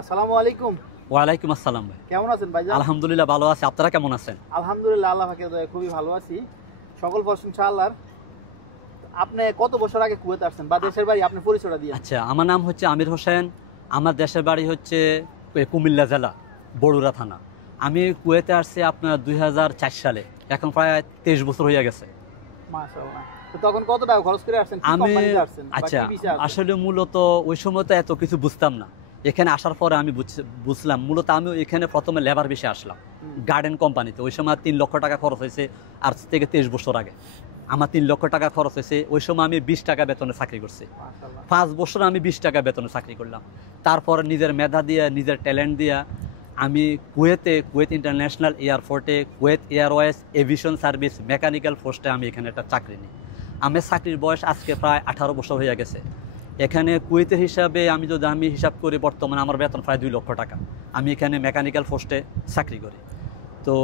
আসসালামু আলাইকুম। ওয়ালাইকুম আসসালাম ভাই। কেমন আছেন ভাইজান? আলহামদুলিল্লাহ ভালো আছি, আপনারা কেমন আছেন? আলহামদুলিল্লাহ, আল্লাহ পাকের দয়ায় খুবই ভালো আছি। সকল প্রশংসা আল্লাহর। আপনি কত বছর আগে কুয়েতে আসছেন বা দেশের বাড়ি, আপনি পরিচয়টা দিয়ে? আচ্ছা, আমার নাম হচ্ছে আমির হোসেন। আমার দেশের বাড়ি হচ্ছে কুমিল্লা জেলা, বড়ুরা থানা। আমি কুয়েতে আসছি আপনার 2004 সালে, এখন প্রায় 23 বছর হয়ে গেছে। মাশাআল্লাহ। তো তখন কত টাকা খরচ করে আসছেন? কি কোম্পানিতে আসছেন? আচ্ছা, আসলে মূলত ওই সময় তো এত কিছু বুঝতাম না। এখানে আসার পরে আমি বুঝলাম, মূলত আমি এখানে প্রথমে লেবার বেশি আসলাম গার্ডেন কোম্পানিতে। ওই সময় 3 লক্ষ টাকা খরচ হয়েছে, আজ থেকে 23 বছর আগে আমার 3 লক্ষ টাকা খরচ হয়েছে। ওই সময় আমি 20 টাকা বেতনে চাকরি করছি। 5 বছর আমি 20 টাকা বেতনে চাকরি করলাম। তারপর নিজের মেধা দিয়ে, নিজের ট্যালেন্ট দিয়ে আমি কুয়েত ইন্টারন্যাশনাল এয়ারপোর্টে, Kuwait Airways aviation service mechanical পোস্টে আমি এখানে একটা চাকরি নিই। আমার চাকরির বয়স আজকে প্রায় 18 বছর হয়ে গেছে। এখানে কুয়েতের হিসাবে আমি হিসাব করি, বর্তমানে আমার বেতন প্রায় 2 লক্ষ টাকা। আমি এখানে মেকানিক্যাল পোস্টে চাকরি করি। তো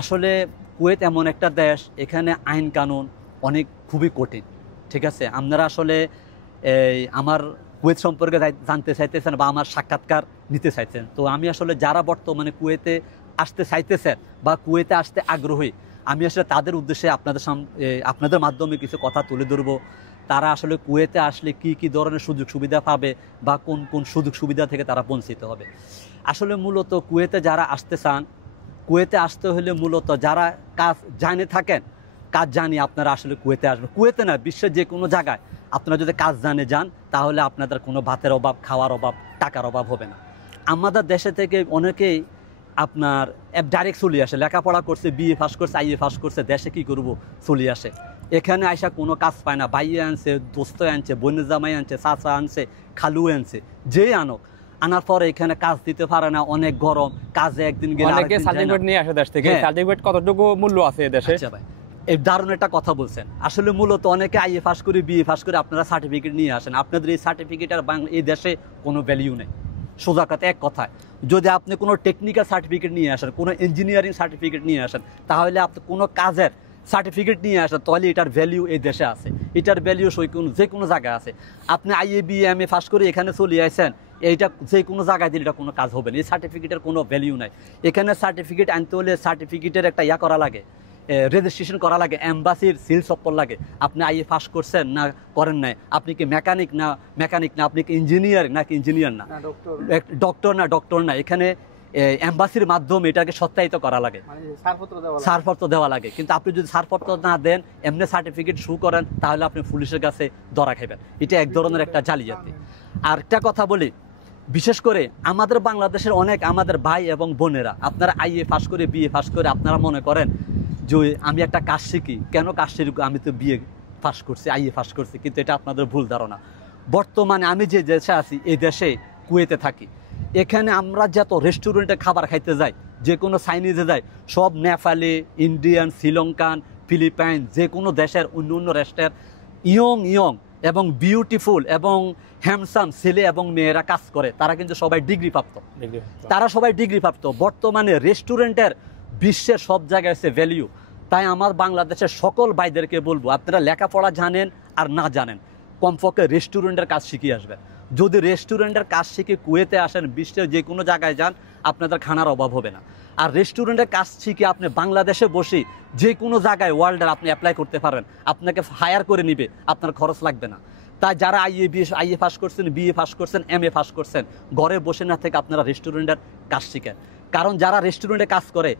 আসলে কুয়েত এমন একটা দেশ, এখানে আইন কানুন খুবই কঠিন। ঠিক আছে, আপনারা আসলে আমার কুয়েত সম্পর্কে জানতে চাইতেছেন বা আমার সাক্ষাৎকার নিতে চাইছেন। তো আমি আসলে যারা বর্তমানে কুয়েতে আসতে চাইতেছেন বা কুয়েতে আসতে আগ্রহী, আমি আসলে তাদের উদ্দেশ্যে আপনাদের মাধ্যমে কিছু কথা তুলে ধরবো। তারা আসলে কুয়েতে আসলে কি ধরনের সুযোগ সুবিধা পাবে বা কোন সুযোগ সুবিধা থেকে তারা বঞ্চিত হবে। আসলে মূলত কুয়েতে যারা আসতে চান, কুয়েতে আসতে হলে মূলত যারা কাজ জানে থাকেন, কাজ জানি আপনারা আসলে কুয়েতে আসবেন। কুয়েতে না, বিশ্বের যে কোনো জায়গায় আপনারা যদি কাজ জানে যান, তাহলে আপনাদের কোনো ভাতের অভাব, খাওয়ার অভাব, টাকার অভাব হবে না। আমাদের দেশে থেকে অনেকেই আপনার ডাইরেক্ট চলে আসে, লেখাপড়া করছে, বিএ পাস করছে, আইএ পাস করছে, দেশে কি করবো চলে আসে। এখানে আইসা কোনো কাজ পায় না। ভাইয়ে আনছে, দোস্ত আনছে, বোনের জামাই আনছে, চাচা আনছে, খালু আনছে, যেই আনক, আনার পরে এখানে কাজ দিতে পারে না, অনেক গরম, কাজে একদিন গেলে অনেকে সার্টিফিকেট নিয়ে আসে দেশ থেকে। সার্টিফিকেট কতটুকু মূল্য আছে দেশে? আচ্ছা ভাই, এই দারুণ একটা কথা বলছেন। আসলে মূলত অনেকে আইএ পাস করে, বিএ পাস করে আপনারা সার্টিফিকেট নিয়ে আসেন, আপনাদের এই সার্টিফিকেট আর এই দেশে কোনো ভ্যালিউ নেই। সোজা কথা, এক কথায়, যদি আপনি কোনো টেকনিক্যাল সার্টিফিকেট নিয়ে আসেন, কোনো ইঞ্জিনিয়ারিং সার্টিফিকেট নিয়ে আসেন, তাহলে আপনি কোনো কাজের সার্টিফিকেট নিয়ে আসেন, তাহলে এটার ভ্যালিউ এই দেশে আছে, এটার ভ্যালিউ যে কোনো জায়গায় আছে। আপনি আইএ, বিএ, এমএ পাস করে এখানে চলে আসেন, এইটা যে কোনো জায়গায় দিলে এটা কোনো কাজ হবে না। এই সার্টিফিকেটের কোনো ভ্যালিউ নাই। এখানে সার্টিফিকেট আনতে হলে সার্টিফিকেটের একটা করা লাগে, রেজিস্ট্রেশন করা লাগে, এম্বাসির সিল সপ্পর লাগে। আপনি আইএ পাস করছেন না করেন নাই, আপনি কি মেকানিক না আপনি কি ইঞ্জিনিয়ার নাকি ইঞ্জিনিয়ার না, ডক্টর না, এখানে এম্বাসির মাধ্যমে এটাকে সত্যায়িত করা লাগে, ছাড়পত্র দেওয়া লাগে। কিন্তু আপনি যদি ছাড়পত্র না দেন, এমনি সার্টিফিকেট শু করেন, তাহলে আপনি পুলিশের কাছে ধরা খাবেন। এটা এক ধরনের একটা জালিয়াতি। আর একটা কথা বলি, বিশেষ করে আমাদের বাংলাদেশের আমাদের ভাই এবং বোনেরা, আপনারা আইএ পাস করে, বিএ পাস করে আপনারা মনে করেন যে আমি একটা কাজ শিখি। কেন কাজ শিখি? আমি তো বিএ পাস করছি, আইএ পাস করছি। কিন্তু এটা আপনাদের ভুল ধারণা। বর্তমানে আমি যে দেশে আছি, এই দেশে কুয়েতে থাকি, এখানে আমরা যত রেস্টুরেন্টে খাবার খাইতে যাই, যে কোনো চাইনিজে যাই, সব নেপালি, ইন্ডিয়ান, শ্রীলঙ্কান, ফিলিপাইন, যে কোনো দেশের অন্য রাষ্ট্রের ইয়ং এবং বিউটিফুল এবং হ্যান্ডসাম ছেলে এবং মেয়েরা কাজ করে। তারা কিন্তু সবাই ডিগ্রি প্রাপ্ত। বর্তমানে রেস্টুরেন্টের বিশ্বের সব জায়গায় আছে ভ্যালিউ। তাই আমার বাংলাদেশের সকল ভাইদেরকে বলবো, আপনারা লেখাপড়া জানেন আর না জানেন, কমপক্ষে রেস্টুরেন্টের কাজ শিখিয়ে আসবেন। যদি রেস্টুরেন্টের কাজ শিখে কুয়েতে আসেন, বিশ্বের যে কোনো জায়গায় যান, আপনাদের খানার অভাব হবে না। আর রেস্টুরেন্টের কাজ শিখে আপনি বাংলাদেশে বসে যে কোনো জায়গায় ওয়ার্ল্ডের আপনি অ্যাপ্লাই করতে পারেন, আপনাকে হায়ার করে নিবে, আপনার খরচ লাগবে না। তাই যারা আইএ পাস করছেন, বিএ পাস করছেন, এমএ পাস করছেন, ঘরে বসে না থেকে আপনারা রেস্টুরেন্টের কাজ শিখেন। কারণ যারা রেস্টুরেন্টে কাজ করে,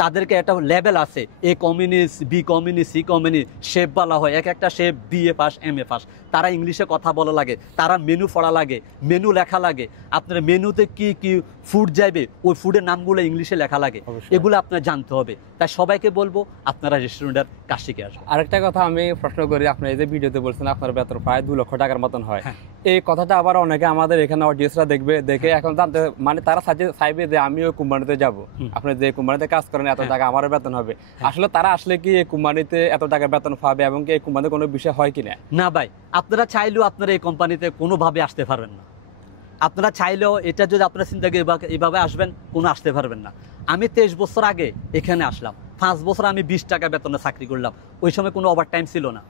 তাদেরকে একটা লেভেল আছে, A commis, B commis, C commis, chef বলা হয়। একটা chef BA pass, MA pass. তারা ইংলিশে কথা বলা লাগে, তারা মেনু পড়া লাগে, মেনু লেখা লাগে। আপনার মেনুতে কি ফুড যাবে, ওই ফুডের নামগুলো ইংলিশে লেখা লাগে, এগুলো আপনার জানতে হবে। তাই সবাইকে বলবো, আপনারা রেস্টুরেন্টের কাজ শিখে আসবেন। আরেকটা কথা আমি প্রশ্ন করি, আপনি এই যে ভিডিওতে বলছেন আপনার বেতন প্রায় 2 লক্ষ টাকার মতন হয়, এই কথাটা আবার অনেকে আমাদের এখানে অডিয়েন্সরা দেখে এখন জানতে, মানে তারা চাইবে যে আমি ওই কোম্পানিতে যাব, আপনি যে কোম্পানিতে কাজ করেন এত টাকা আমারও বেতন হবে। আসলে তারা আসলে কি এই কোম্পানিতে এত টাকা বেতন পাবে এবং কি এই কোম্পানিতে কোনো বিষয় হয় কিনা? না ভাই, আপনারা চাইলেও আপনারা এই কোম্পানিতে কোনোভাবে আসতে পারবেন না। আপনারা চাইলেও এটা যদি আপনারা চিন্তা করে এইভাবে আসবেন, আসতে পারবেন না। আমি 23 বছর আগে এখানে আসলাম, 5 বছর আমি 20 টাকা বেতনে চাকরি করলাম। ওই সময় কোনো ওভার টাইম ছিল না।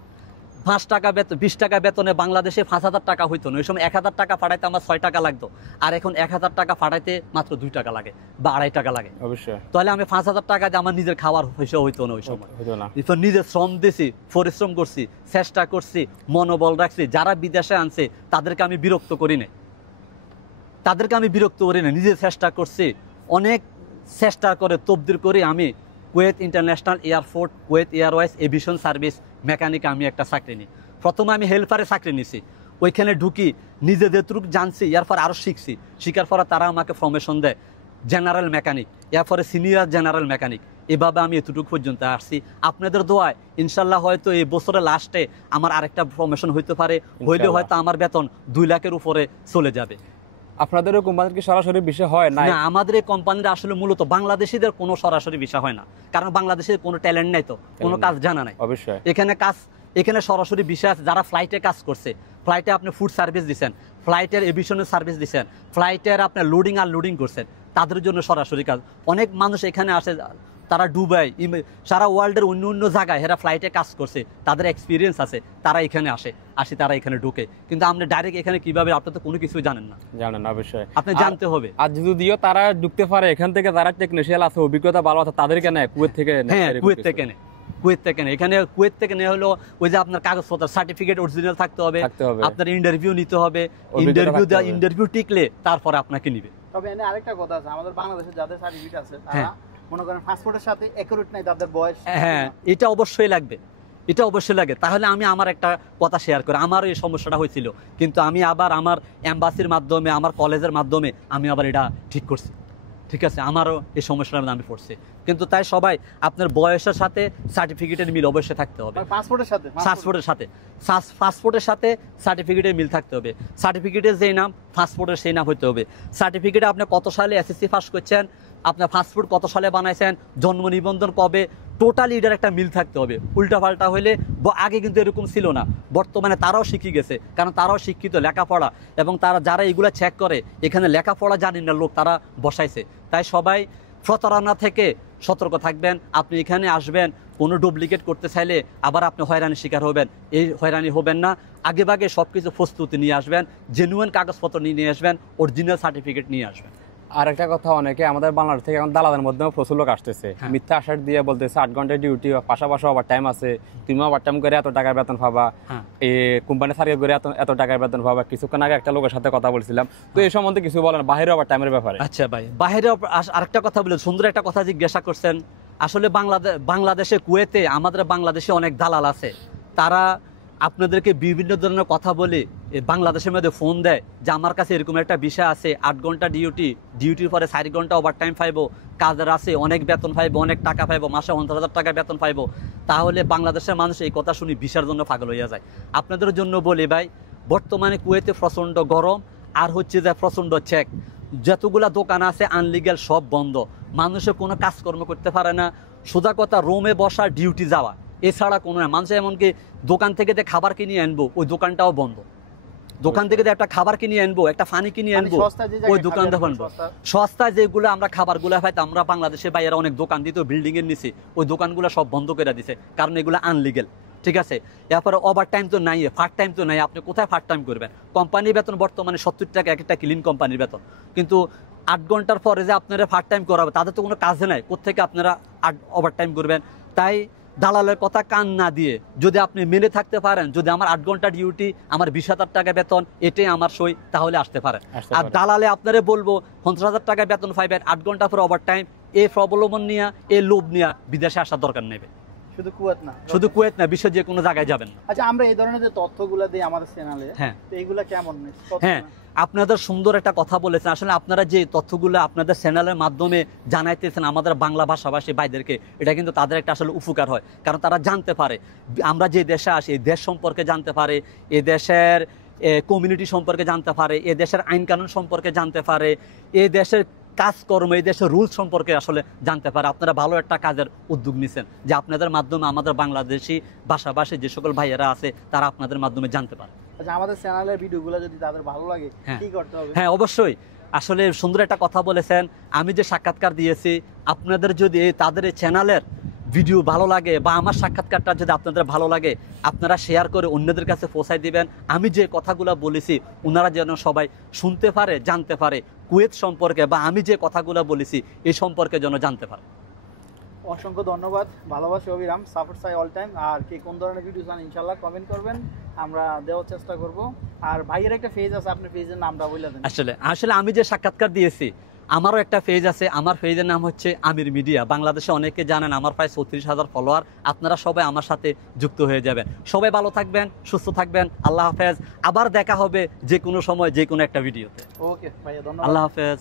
5 টাকা বেতন 20 টাকা বেতনে বাংলাদেশে 5,000 টাকা হইতো না। ওই সময় 1,000 টাকা পাঠাইতে আমার 6 টাকা লাগতো, আর এখন 1,000 টাকা পাঠাইতে মাত্র 2 টাকা লাগে বা 2.5 টাকা লাগে। অবশ্যই তাহলে আমি 5,000 টাকা দিয়ে আমার নিজের খাওয়ার পয়সা হইতো না ওই সময়। হতো না। নিজের শ্রম দিছি, পরিশ্রম করছি, চেষ্টা করছি, মনোবল রাখছি। যারা বিদেশে আনছে তাদেরকে আমি বিরক্ত করি না, নিজে চেষ্টা করছি, অনেক চেষ্টা করে তবদির করে আমি Kuwait international airport, Kuwait Airways aviation service mechanic আমি একটা চাকরি নিই। প্রথমে আমি হেল্পারে চাকরি নিছি, ওইখানে ঢুকি, নিজে যেটুকু জানছি, এরপর আরও শিখছি, শিখার পরে তারা আমাকে ফরমেশন দেয় জেনারেল মেকানিক, এরপরে সিনিয়র জেনারেল মেকানিক। এভাবে আমি এতটুকু পর্যন্ত আসছি। আপনাদের দোয়ায় ইনশাল্লাহ হয়তো এই বছরের লাস্টে আমার আরেকটা প্রমোশন হইতে পারে, হইলে হয়তো আমার বেতন 2 লাখের উপরে চলে যাবে। আপনাদের কোম্পানির কি সরাসরি বিষয় হয় না? না, আমাদের এই কোম্পানির আসলে মূলত বাংলাদেশিদের কোনো সরাসরি বিষয় হয় না, কারণ বাংলাদেশের কোনো ট্যালেন্ট নাই, তো কোনো কাজ জানা নাই। অবশ্যই এখানে সরাসরি বিষয় আছে। যারা ফ্লাইটে কাজ করছে, ফ্লাইটে আপনি ফুড সার্ভিস দিচ্ছেন, ফ্লাইটের এভিয়েশনের সার্ভিস দিচ্ছেন, ফ্লাইটের আপনার লোডিং আর লোডিং করছেন, তাদের জন্য সরাসরি কাজ। অনেক মানুষ এখানে আসে, তারা দুবাই, সারা ওয়ার্ল্ডের অন্য জায়গায় এরা ফ্লাইটে কাজ করছে, তাদের এক্সপিরিয়েন্স আছে, তারা এখানে আসে তারা এখানে ঢুকে। কিন্তু আপনি ডাইরেক্ট এখানে কিভাবে, আপনি তো কোনো কিছু জানেন না। অবশ্যই আপনি জানতে হবে। আর যদিও তারা ঢুকতে পারে, এখান থেকে যারা টেকনিশিয়ান আছে, অভিজ্ঞতা ভালো আছে, তাদেরকে নেয় কুয়েত থেকে। হ্যাঁ, কুয়েত থেকে নেয়। এখানে কুয়েত থেকে নেওয়া হলো ওই যে আপনার কাগজপত্র, সার্টিফিকেট অরিজিনাল থাকতে হবে, আপনার ইন্টারভিউ নিতে হবে, ইন্টারভিউ টিকলে তারপরে আপনাকে নিবে। তবে এনে আরেকটা কথা আছে, আমাদের বাংলাদেশে যাদের সার্টিফিকেট আছে তারা মনে করেন পাসপোর্টের সাথে অ্যাকুরেট নাই তাদের বয়স। হ্যাঁ, এটা অবশ্যই লাগে। তাহলে আমি আমার একটা কথা শেয়ার করি। আমার এই সমস্যাটা হয়েছিল, কিন্তু আমি আবার আমার এম্বাসির মাধ্যমে, আমার কলেজের মাধ্যমে আমি আবার এটা ঠিক করছি। ঠিক আছে, আমারও এই সমস্যার মধ্যে আমি পড়ছি। কিন্তু তাই সবাই আপনার বয়সের সাথে সার্টিফিকেটের মিল অবশ্যই থাকতে হবে। পাসপোর্টের সাথে সার্টিফিকেটের মিল থাকতে হবে। সার্টিফিকেটের যেই নাম, পাসপোর্টের সেই নাম হতে হবে। সার্টিফিকেটে আপনি কত সালে এসএসসি পাস করছেন, আপনার পাসপোর্ট কত সালে বানাইছেন, জন্ম নিবন্ধন কবে, টোটালি এটার একটা মিল থাকতে হবে। উল্টাপাল্টা হইলে, আগে কিন্তু এরকম ছিল না, বর্তমানে তারাও শিখে গেছে, কারণ তারাও শিক্ষিত, লেখাপড়া, এবং তারা যারা এগুলো চেক করে, এখানে লেখাপড়া জানেন না লোক তারা বসাইছে। তাই সবাই প্রতারণা থেকে সতর্ক থাকবেন। আপনি এখানে আসবেন, কোনো ডুপ্লিকেট করতে চাইলে আবার আপনি হয়রানির শিকার হবেন। এই হয়রানি হবেন না, আগেভাগে সব কিছু প্রস্তুতি নিয়ে আসবেন, জেনুইন কাগজপত্র নিয়ে আসবেন, অরিজিনাল সার্টিফিকেট নিয়ে আসবেন। আর একটা কথা, অনেকে আমাদের বাংলাদেশ থেকে এখন দালালের মধ্যেও প্রচুর লোক আসতেছে, মিথ্যা আশ্বাস দিয়ে বলতেছে 8 ঘন্টা ডিউটি, পাশাপাশি ওভার টাইম আছে, তুমি ওভার টাইম করে এত টাকার বেতন পাবা, এই কোম্পানি সার্ভিস করে এত টাকার বেতন পাবা। কিছুক্ষণ আগে একটা লোকের সাথে কথা বলছিলাম, তো এই সম্বন্ধে কিছু বলেন বাইরে ওভার টাইমের ব্যাপারে। আচ্ছা ভাই, বাইরে আরেকটা কথা বলে, সুন্দর একটা কথা জিজ্ঞাসা করছেন। আসলে বাংলাদেশে, কুয়েতে আমাদের বাংলাদেশে অনেক দালাল আছে, তারা আপনাদেরকে বিভিন্ন ধরনের কথা বলে বাংলাদেশের মধ্যে ফোন দেয় যে আমার কাছে এরকম একটা বিষয় আছে, 8 ঘন্টা ডিউটির পরে 4 ঘন্টা ওভার টাইম পাইবো, কাজের আছে, অনেক বেতন পাইবো, অনেক টাকা পাইবো, মাসে 50,000 টাকা বেতন পাইবো। তাহলে বাংলাদেশের মানুষ এই কথা শুনি ভিসার জন্য পাগল হইয়া যায়। আপনাদের জন্য বলি ভাই, বর্তমানে কুয়েতে প্রচণ্ড গরম, আর হচ্ছে যে প্রচণ্ড চেক, যতগুলা দোকান আছে আনলিগাল সব বন্ধ, মানুষে কোনো কাজকর্ম করতে পারে না। সোজা কথা, রুমে বসা, ডিউটি যাওয়া, এছাড়া কোনো না। মানুষ এমনকি দোকান থেকে যে খাবার কিনে আনবো, ওই দোকানটাও বন্ধ। দোকান থেকে যে একটা খাবার কিনে আনবো, একটা পানি কিনে আনবো, ওই দোকানটা বন্ধ। সস্তায় যেগুলো আমরা খাবারগুলো পাইতো, আমরা বাংলাদেশে বাইরে অনেক দোকান দিত বিল্ডিং এর নিচে, ওই দোকানগুলো সব বন্ধ করে দিছে, কারণ এগুলো আনলিগেল। ঠিক আছে, এরপরে ওভার টাইম তো নাই, ফার্ট টাইম তো নাই, আপনি কোথায় ফার্ট টাইম করবেন? কোম্পানির বেতন বর্তমানে 70 টাকা এক একটা ক্লিন কোম্পানির বেতন, কিন্তু 8 ঘন্টার পরে যে আপনারা ফার্ট টাইম করাবে, তাদের তো কোনো কাজে নাই, কোথেকে আপনারা ওভার টাইম করবেন? তাই দালালের কথা কান না দিয়ে যদি আপনি মেনে থাকতে পারেন, যদি আমার 8 ঘন্টা ডিউটি, আমার 20,000 টাকা বেতন, এটাই আমার সই, তাহলে আসতে পারেন। আর দালালে আপনারা বলবো 50,000 টাকা বেতন পাইবেন, 8 ঘন্টা পরে ওভার টাইম, এই প্রবলম্বন নিয়ে, এই লোভ নিয়ে বিদেশে আসার দরকার নেই। শুধু কুয়েত না, বিশ্বের যে কোনো জায়গায় যাবেন। আচ্ছা, আমরা এই ধরনের যে তথ্যগুলো দিই আমাদের চ্যানেলে, হ্যাঁ, এইগুলা কেমন? হ্যাঁ, আপনাদের সুন্দর একটা কথা বলেছেন। আসলে আপনারা যে তথ্যগুলো আপনাদের চ্যানেলের মাধ্যমে জানাইতেছেন আমাদের বাংলা ভাষাভাষী ভাইদেরকে, এটা কিন্তু তাদের একটা আসলে উপকার হয়, কারণ তারা জানতে পারে আমরা যে দেশে আসি, এই দেশ সম্পর্কে জানতে পারে, এ দেশের কমিউনিটি সম্পর্কে জানতে পারে, এ দেশের আইন কানুন সম্পর্কে জানতে পারে, এ দেশের কাজকর্ম, এই দেশের রুলস সম্পর্কে আসলে জানতে পারে। আপনারা ভালো একটা কাজের উদ্যোগ নিচ্ছেন, যে আপনাদের মাধ্যমে আমাদের বাংলাদেশি ভাষাভাষী যে সকল ভাইয়েরা আছে, তারা আপনাদের মাধ্যমে জানতে পারে। আচ্ছা, আমাদের চ্যানেলের ভিডিওগুলো যদি তাদের ভালো লাগে, কি করতে হবে? হ্যাঁ, অবশ্যই। আসলে সুন্দর একটা কথা বলেছেন। আমি যে সাক্ষাৎকার দিয়েছি, আপনাদের যদি তাদের এই চ্যানেলের ভিডিও ভালো লাগে বা আমার সাক্ষাৎকারটা যদি আপনাদের ভালো লাগে, আপনারা শেয়ার করে অন্যদের কাছে পৌঁছায় দিবেন। আমি যে কথাগুলো বলেছি ওনারা যেন সবাই শুনতে পারে, জানতে পারে কুয়েত সম্পর্কে, বা আমি যে কথাগুলো বলেছি এই সম্পর্কে যেন জানতে পারে। অসংখ্য ধন্যবাদ, ভালোবাসি অবিরাম, সাপোর্ট চাই অল টাইম। আর কে কোন ধরনের ভিডিও চান ইনশাল্লাহ কমেন্ট করবেন, আমরা দেওয়ার চেষ্টা করব। আর ভাইয়ের একটা পেজ আছে, আপনার পেজের নামটা বলে দেন। আসলে আমি যে সাক্ষাৎকার দিয়েছি আমারও একটা পেজ আছে, আমার পেজের নাম হচ্ছে আমির মিডিয়া। বাংলাদেশে অনেকে জানেন, আমার প্রায় 36,000 ফলোয়ার। আপনারা সবাই আমার সাথে যুক্ত হয়ে যাবেন। সবাই ভালো থাকবেন, সুস্থ থাকবেন। আল্লাহ হাফেজ। আবার দেখা হবে যে কোনো সময় যে কোনো একটা ভিডিওতে। ওকে ভাইয়া, ধন্যবাদ। আল্লাহ হাফেজ।